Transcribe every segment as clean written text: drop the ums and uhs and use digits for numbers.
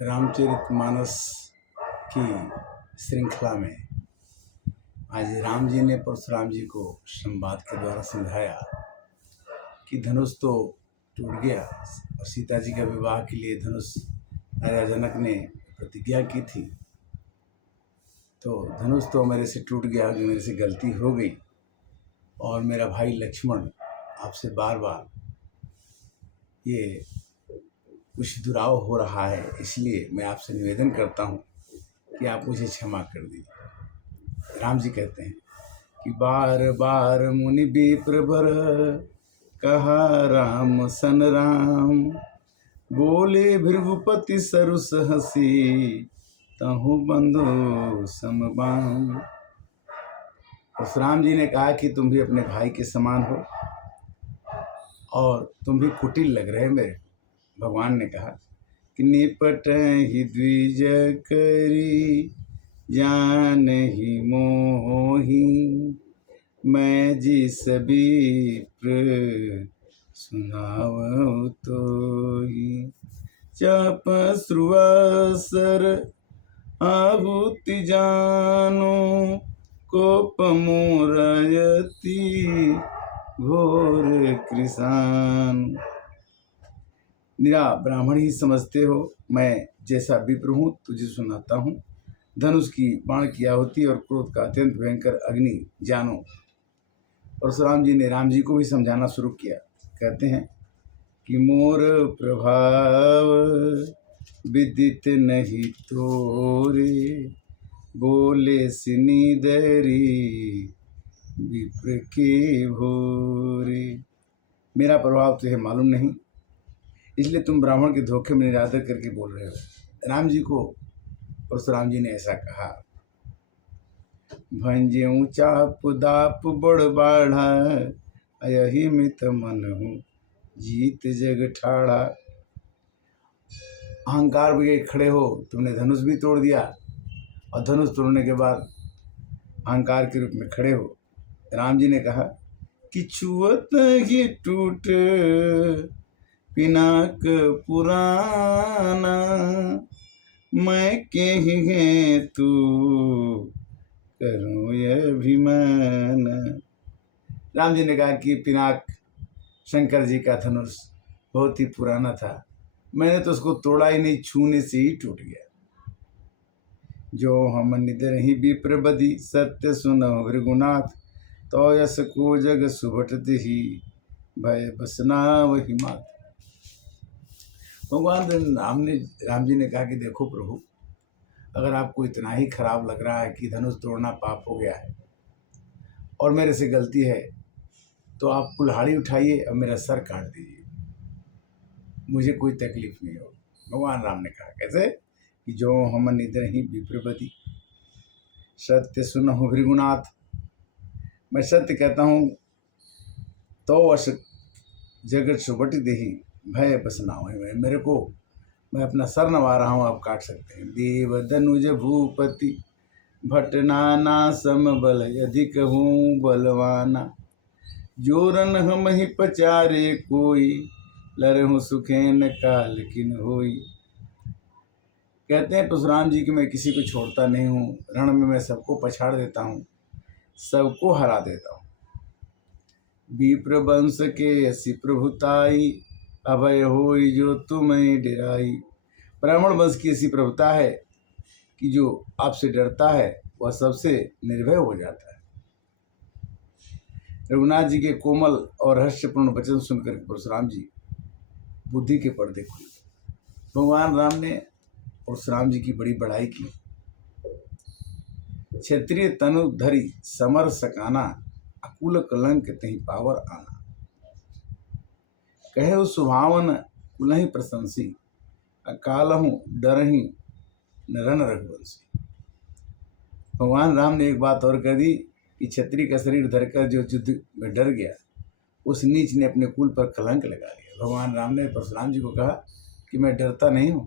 रामचरितमानस की श्रृंखला में आज राम जी ने परशुराम जी को संवाद के द्वारा समझाया कि धनुष तो टूट गया और सीता जी का विवाह के लिए धनुष राजा जनक ने प्रतिज्ञा की थी, तो धनुष तो मेरे से टूट गया, मेरे से गलती हो गई और मेरा भाई लक्ष्मण आपसे बार बार ये कुछ दुराव हो रहा है, इसलिए मैं आपसे निवेदन करता हूँ कि आप मुझे क्षमा कर दीजिए। राम जी कहते हैं कि बार बार मुनि विप्र बर कहा राम सन राम, बोले भृगुपति सरुस हसी तहु बंधु समबाम। परशुराम जी ने कहा कि तुम भी अपने भाई के समान हो और तुम भी कुटिल लग रहे मेरे। भगवान ने कहा कि निपट ही द्विज करी जान ही मोही, मैं जिस विप्र सुनावो तोहि। चाप श्रुवासर आहुति जानो, कोप मोरयति घोर कृसान। निरा ब्राह्मण ही समझते हो, मैं जैसा विप्र हूँ तुझे सुनाता हूँ। धनुष की बाण की आहुति और क्रोध का अत्यंत भयंकर अग्नि जानो। परशुराम जी ने राम जी को भी समझाना शुरू किया। कहते हैं कि मोर प्रभाव विदित नहीं तोरे, बोले सिनी दरी विप्र के भोरे। मेरा प्रभाव तुझे मालूम नहीं, इसलिए तुम ब्राह्मण के धोखे में निरादर करके बोल रहे हो। राम जी को परशुराम जी ने ऐसा कहा। भंज्यऊ चाप दाप बड़ बाढ़ा, यही मित मन हूँ जीत जग ठाड़ा। अहंकार में खड़े हो, तुमने धनुष भी तोड़ दिया और धनुष तोड़ने के बाद अहंकार के रूप में खड़े हो। राम जी ने कहा कि छुअत ही टूट पिनाक पुराना, मैं के ही तू करूँ यह अभिमान। राम जी ने कहा कि पिनाक शंकर जी का धनुष बहुत ही पुराना था, मैंने तो उसको तोड़ा ही नहीं, छूने से ही टूट गया। जो हम निधर ही विप्र बदी, सत्य सुनो भृगुनाथ, तो यस को जग सुभट ही भय बसना वही मात। भगवान राम जी ने कहा कि देखो प्रभु, अगर आपको इतना ही खराब लग रहा है कि धनुष तोड़ना पाप हो गया है और मेरे से गलती है, तो आप कुल्हाड़ी उठाइए और मेरा सर काट दीजिए, मुझे कोई तकलीफ नहीं होगी। भगवान राम ने कहा कैसे कि जो हम निधर ही विप्रपति, सत्य सुनहु भृगुनाथ, मैं सत्य कहता हूँ, तो अस जगत सुबट देही भय बसना हो। मेरे को, मैं अपना सर नवा रहा हूँ, आप काट सकते हैं। देव धनुज भूपति भटनाना, सम बल अधिक हूँ बलवाना, जोरन हम ही पचारे कोई, लरहु सुखेन काल किन होई। कहते हैं परशुराम जी कि मैं किसी को छोड़ता नहीं हूँ, रण में मैं सबको पछाड़ देता हूँ, सबको हरा देता हूँ। विप्र वंश के ऐसी प्रभुताई, अभय होई जो तुम्हें डराई। ब्राह्मण वंश की ऐसी प्रभुता है कि जो आपसे डरता है वह सबसे निर्भय हो जाता है। रघुनाथ जी के कोमल और रहस्यपूर्ण वचन सुनकर परशुराम जी बुद्धि के पर्दे खुले। भगवान राम ने परशुराम जी की बड़ी बढ़ाई की। क्षत्रिय तनु धरी समर सकाना, अकुल कलंक तही पावर आना। कहे सुभावन कुलहि प्रशंसी, अकालहु डरहि नरन रघुवंशी। भगवान राम ने एक बात और कह दी कि क्षत्रिय का शरीर धरकर जो युद्ध में डर गया, उस नीच ने अपने कुल पर कलंक लगा लिया। भगवान राम ने परशुराम जी को कहा कि मैं डरता नहीं हूँ,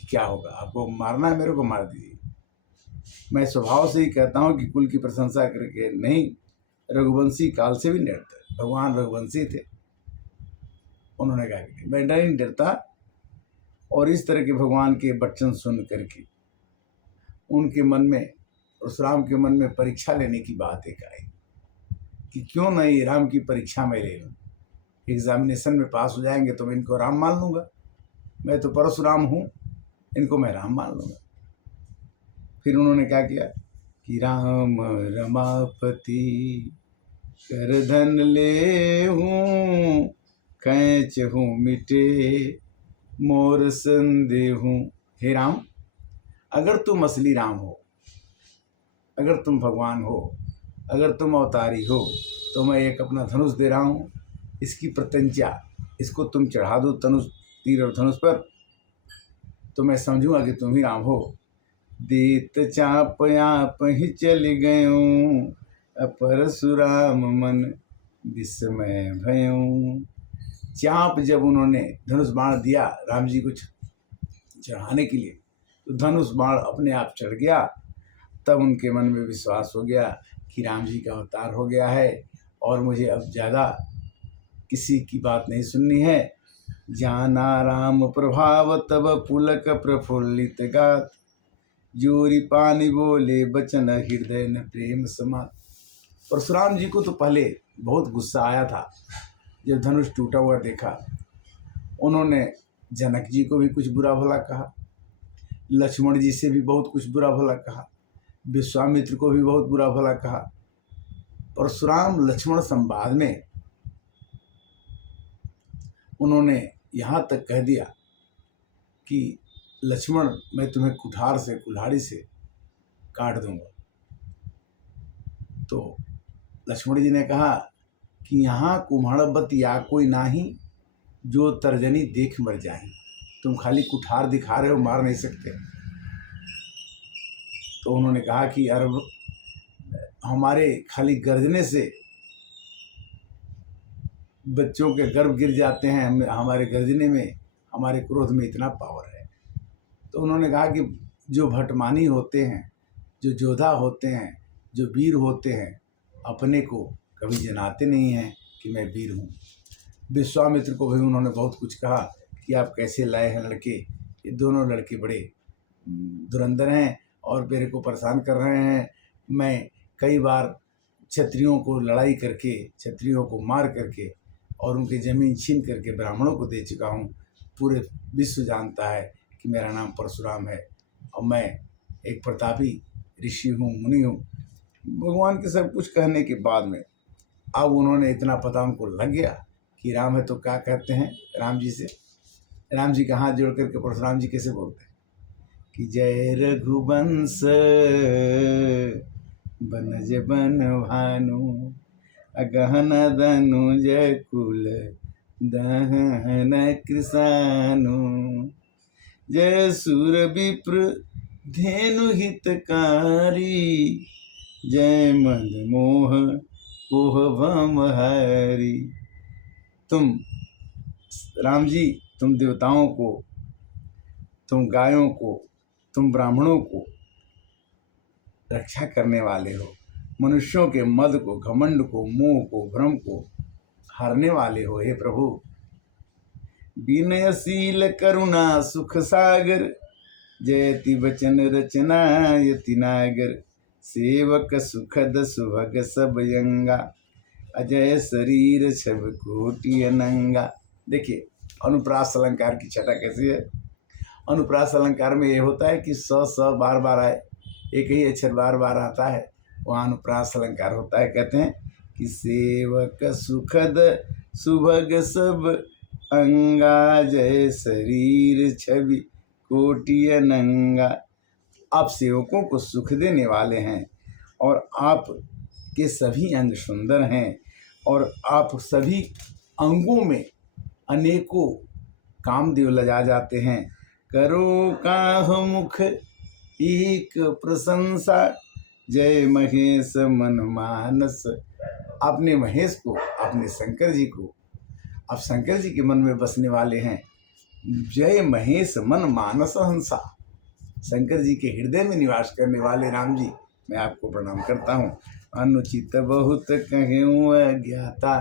कि क्या होगा, आपको मारना है मेरे को मार दीजिए। मैं स्वभाव से ही कहता हूँ कि कुल की प्रशंसा करके नहीं, रघुवंशी काल से भी नहीं डरता। भगवान रघुवंशी थे, उन्होंने कहा कि मैं नहीं डरता, और इस तरह के भगवान के वचन सुन करके उनके मन में, परशुराम के मन में परीक्षा लेने की बात एक आई कि क्यों न ये राम की परीक्षा में ले लूँ। एग्जामिनेशन में पास हो जाएंगे तो मैं इनको राम मान लूँगा, मैं तो परशुराम हूँ, इनको मैं राम मान लूँगा। फिर उन्होंने क्या किया कि राम रमापति कर धन ले हूँ, कैच हूँ मिटे मोर संदेह हूँ। हे राम, अगर तुम असली राम हो, अगर तुम भगवान हो, अगर तुम अवतारी हो, तो मैं एक अपना धनुष दे रहा हूँ, इसकी प्रत्यंचा, इसको तुम चढ़ा दो धनुष, तीर और धनुष पर, तो मैं समझूंगा कि तुम ही राम हो। देत चाप आप ही चल गयूं, परशुराम मन विस्मय भयूं। चाप जब उन्होंने धनुष बाण दिया राम जी को चढ़ाने के लिए, तो धनुष बाण अपने आप चढ़ गया। तब उनके मन में विश्वास हो गया कि राम जी का अवतार हो गया है और मुझे अब ज़्यादा किसी की बात नहीं सुननी है। जाना राम प्रभाव तब पुलक प्रफुल्लित गात, जोरी पानी बोले बचन हृदय न प्रेम समात। परशुराम जी को तो पहले बहुत गुस्सा आया था जब धनुष टूटा हुआ देखा। उन्होंने जनक जी को भी कुछ बुरा भला कहा, लक्ष्मण जी से भी बहुत कुछ बुरा भला कहा, विश्वामित्र को भी बहुत बुरा भला कहा। परशुराम लक्ष्मण संवाद में उन्होंने यहाँ तक कह दिया कि लक्ष्मण, मैं तुम्हें कुठार से, कुल्हाड़ी से काट दूंगा। तो लक्ष्मण जी ने कहा कि यहाँ कुम्हाड़बत या कोई नाही, जो तर्जनी देख मर जाए। तुम खाली कुठार दिखा रहे हो, मार नहीं सकते। तो उन्होंने कहा कि अरब हमारे खाली गर्जने से बच्चों के गर्भ गिर जाते हैं, हमारे गर्जने में, हमारे क्रोध में इतना पावर है। तो उन्होंने कहा कि जो भटमानी होते हैं, जो योद्धा होते हैं, जो वीर होते हैं, अपने को कभी जनाते नहीं हैं कि मैं वीर हूँ। विश्वामित्र को भी उन्होंने बहुत कुछ कहा कि आप कैसे लाए हैं लड़के, ये दोनों लड़के बड़े धुरंधर हैं और मेरे को परेशान कर रहे हैं। मैं कई बार क्षत्रियों को लड़ाई करके, क्षत्रियों को मार करके और उनकी ज़मीन छीन करके ब्राह्मणों को दे चुका हूँ। पूरे विश्व जानता है कि मेरा नाम परशुराम है और मैं एक प्रतापी ऋषि हूँ, मुनि हूँ। भगवान के सब कुछ कहने के बाद में अब उन्होंने इतना पता उनको लग गया कि राम है, तो क्या कहते हैं राम जी से। राम जी का हाथ जोड़ करके परशुराम जी कैसे बोलते हैं कि जय रघुवंश बनज बन भानु, अगहन धनु जय कुल दहन कृसानु, जय सूर विप्र धेनु हितकारी, जय मद मोह कोह भम हरि। तुम राम जी, तुम देवताओं को, तुम गायों को, तुम ब्राह्मणों को रक्षा करने वाले हो, मनुष्यों के मद को, घमंड को, मोह को, भ्रम को हारने वाले हो। हे प्रभु, विनयशील करुणा सुख सागर, जयति वचन रचना यति नागर, सेवक सुखद सुभग सब यंगा, अजय शरीर छब कोटि अनंगा। देखिए अनुप्रास अलंकार की छटा कैसी है। अनुप्रास अलंकार में ये होता है कि स बार बार आए, एक ही अक्षर बार बार आता है, वहाँ अनुप्रास अलंकार होता है। कहते हैं कि सेवक सुखद सुभग सब अंगा, जय शरीर छवि कोटि अनंगा। आप सेवकों को सुख देने वाले हैं और आप के सभी अंग सुंदर हैं और आप सभी अंगों में अनेकों कामदेव लजा जाते हैं। करो काह मुख एक प्रशंसा, जय महेश मन मानस। आपने महेश को, आपने शंकर जी को, आप शंकर जी के मन में बसने वाले हैं। जय महेश मन मानस हंसा, शंकर जी के हृदय में निवास करने वाले राम जी, मैं आपको प्रणाम करता हूँ। अनुचित बहुत कहूँ अज्ञाता,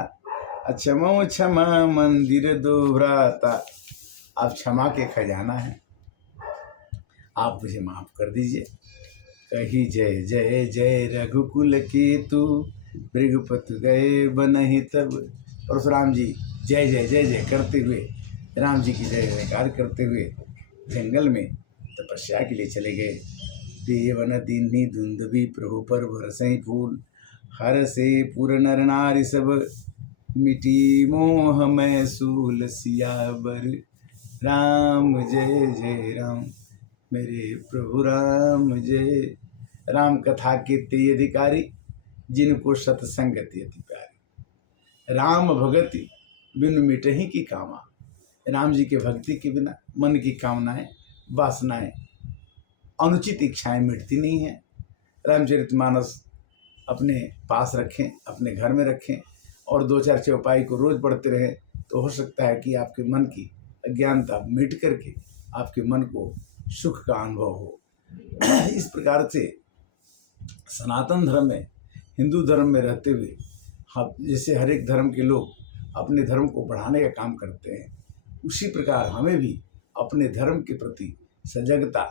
अक्षमो क्षमा मंदिर दोहराता, आप क्षमा के खजाना हैं, आप मुझे माफ़ कर दीजिए। कही जय जय जय रघुकुल केतु, मृगपत गए बनहि तब। परशुराम जी जय जय जय जय करते हुए, राम जी की जय जयकार करते हुए जंगल में तपस्या के लिए चले गए। देवन दीन्ही धुंधवी प्रभु पर बरसई फूल, हर से पूर नर नारी सब, मिटी मोह मैं सूल सियावर। राम जय जय राम, मेरे प्रभु राम जय। राम कथा के तेय अधिकारी, जिनको सतसंगति अति प्यारी। राम भगति बिनु मिटहि की कामा, राम जी के भक्ति के बिना मन की कामनाएं, वासनाएं, अनुचित इच्छाएं मिटती नहीं हैं। रामचरितमानस अपने पास रखें, अपने घर में रखें और 2-4 चौपाई को रोज पढ़ते रहें, तो हो सकता है कि आपके मन की अज्ञानता मिट करके आपके मन को सुख का अनुभव हो। इस प्रकार से सनातन धर्म में, हिंदू धर्म में रहते हुए हम जैसे हर एक धर्म के लोग अपने धर्म को बढ़ाने का काम करते हैं, उसी प्रकार हमें भी अपने धर्म के प्रति सजगता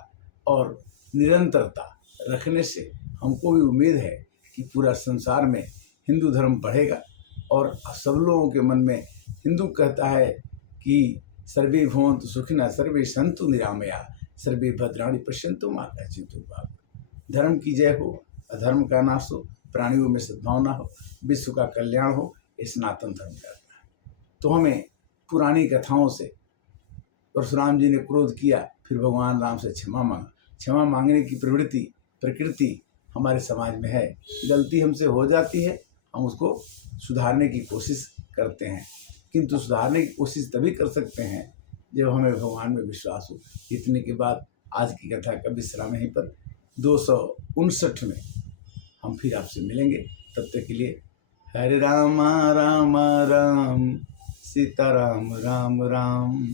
और निरंतरता रखने से हमको भी उम्मीद है कि पूरा संसार में हिंदू धर्म बढ़ेगा और सब लोगों के मन में हिंदू कहता है कि सर्वे भवन्तु सुखिनः, सर्वे सन्तु निरामया, सर्वे भद्राणि पश्यन्तु मा कश्चित् दुर्भाग्यः। धर्म की जय हो, अधर्म का नाश हो, प्राणियों में सद्भावना हो, विश्व का कल्याण हो, ये सनातन धर्म कहता है। तो हमें पुरानी कथाओं से, परशुराम जी ने क्रोध किया, फिर भगवान राम से क्षमा मांगा। क्षमा मांगने की प्रकृति हमारे समाज में है। गलती हमसे हो जाती है, हम उसको सुधारने की कोशिश करते हैं, किंतु सुधारने की कोशिश तभी कर सकते हैं जब हमें भगवान में विश्वास हो। इतने के बाद आज की कथा का विश्राम यहीं पर। 259 में हम फिर आपसे मिलेंगे। तब तक के लिए हरे राम राम राम, सीता राम राम राम।